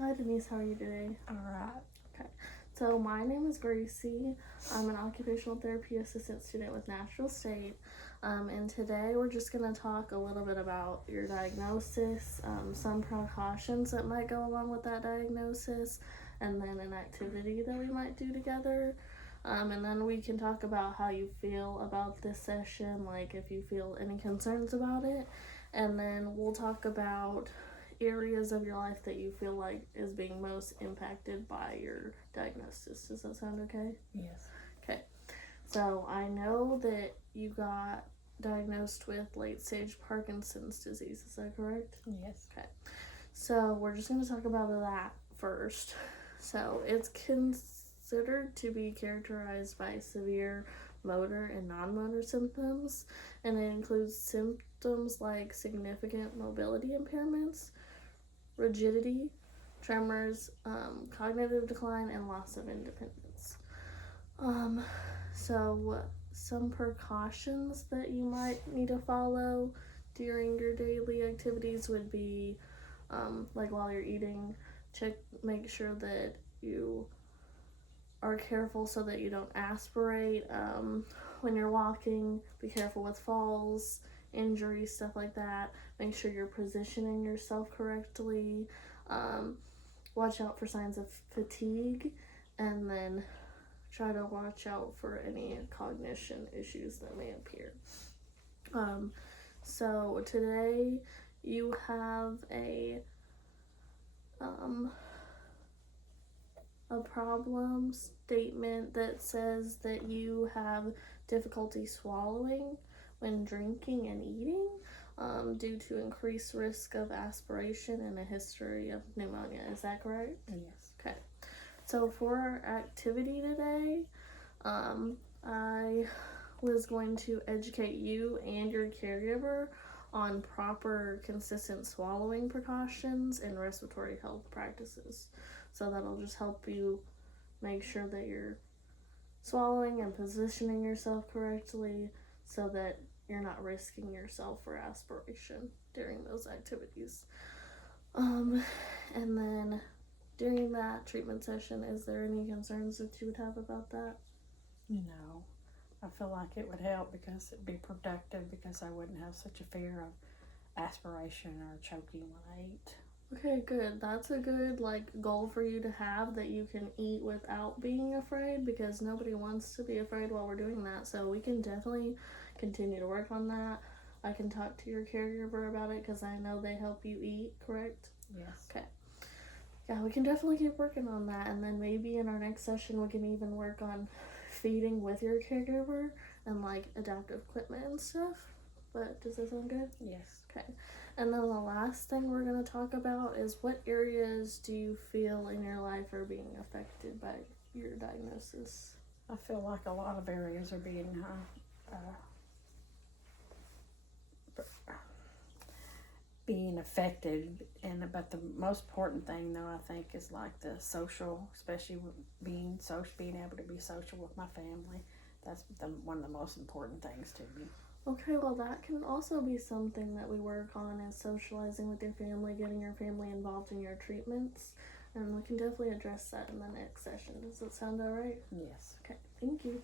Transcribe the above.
Hi Denise, how are you today? All right. Okay, so my name is Gracie. I'm an occupational therapy assistant student with Nashville State. And today we're just going to talk a little bit about your diagnosis, some precautions that might go along with that diagnosis, and then an activity that we might do together. And then we can talk about how you feel about this session, like if you feel any concerns about it. And then we'll talk about areas of your life that you feel like is being most impacted by your diagnosis. Does that sound okay? Yes. Okay. So I know that you got diagnosed with late stage Parkinson's disease. Is that correct? Yes. Okay. So we're just going to talk about that first. So it's considered to be characterized by severe motor and non-motor symptoms, and it includes symptoms like significant mobility impairments, rigidity, tremors, cognitive decline, and loss of independence. So some precautions that you might need to follow during your daily activities would be, like while you're eating, make sure that you are careful so that you don't aspirate. When you're walking, be careful with falls, injuries, stuff like that. Make sure you're positioning yourself correctly. Watch out for signs of fatigue, and then try to watch out for any cognition issues that may appear. So today you have a problem statement that says that you have difficulty swallowing when drinking and eating, due to increased risk of aspiration and a history of pneumonia. Is that correct? Yes. Okay. So for our activity today, I was going to educate you and your caregiver on proper, consistent swallowing precautions and respiratory health practices. So that'll just help you make sure that you're swallowing and positioning yourself correctly so that you're not risking yourself for aspiration during those activities. And then during that treatment session, is there any concerns that you would have about that? No. I feel like it would help because it'd be productive because I wouldn't have such a fear of aspiration or choking when I eat. Okay, good. That's a good goal for you to have, that you can eat without being afraid, because nobody wants to be afraid while we're doing that. So we can definitely continue to work on that. I can talk to your caregiver about it because I know they help you eat, correct? Yes. Okay. Yeah, we can definitely keep working on that, and then maybe in our next session we can even work on feeding with your caregiver and adaptive equipment and stuff. But does that sound good? Yes. Okay. And then the last thing we're going to talk about is, what areas do you feel in your life are being affected by your diagnosis? I feel like a lot of areas are being affected, but the most important thing though I think is like the social, especially with being able to be social with my family. That's one of the most important things to me. Okay, well that can also be something that we work on, is socializing with your family, getting your family involved in your treatments, and we can definitely address that in the next session. Does that sound alright? Yes. Okay, thank you.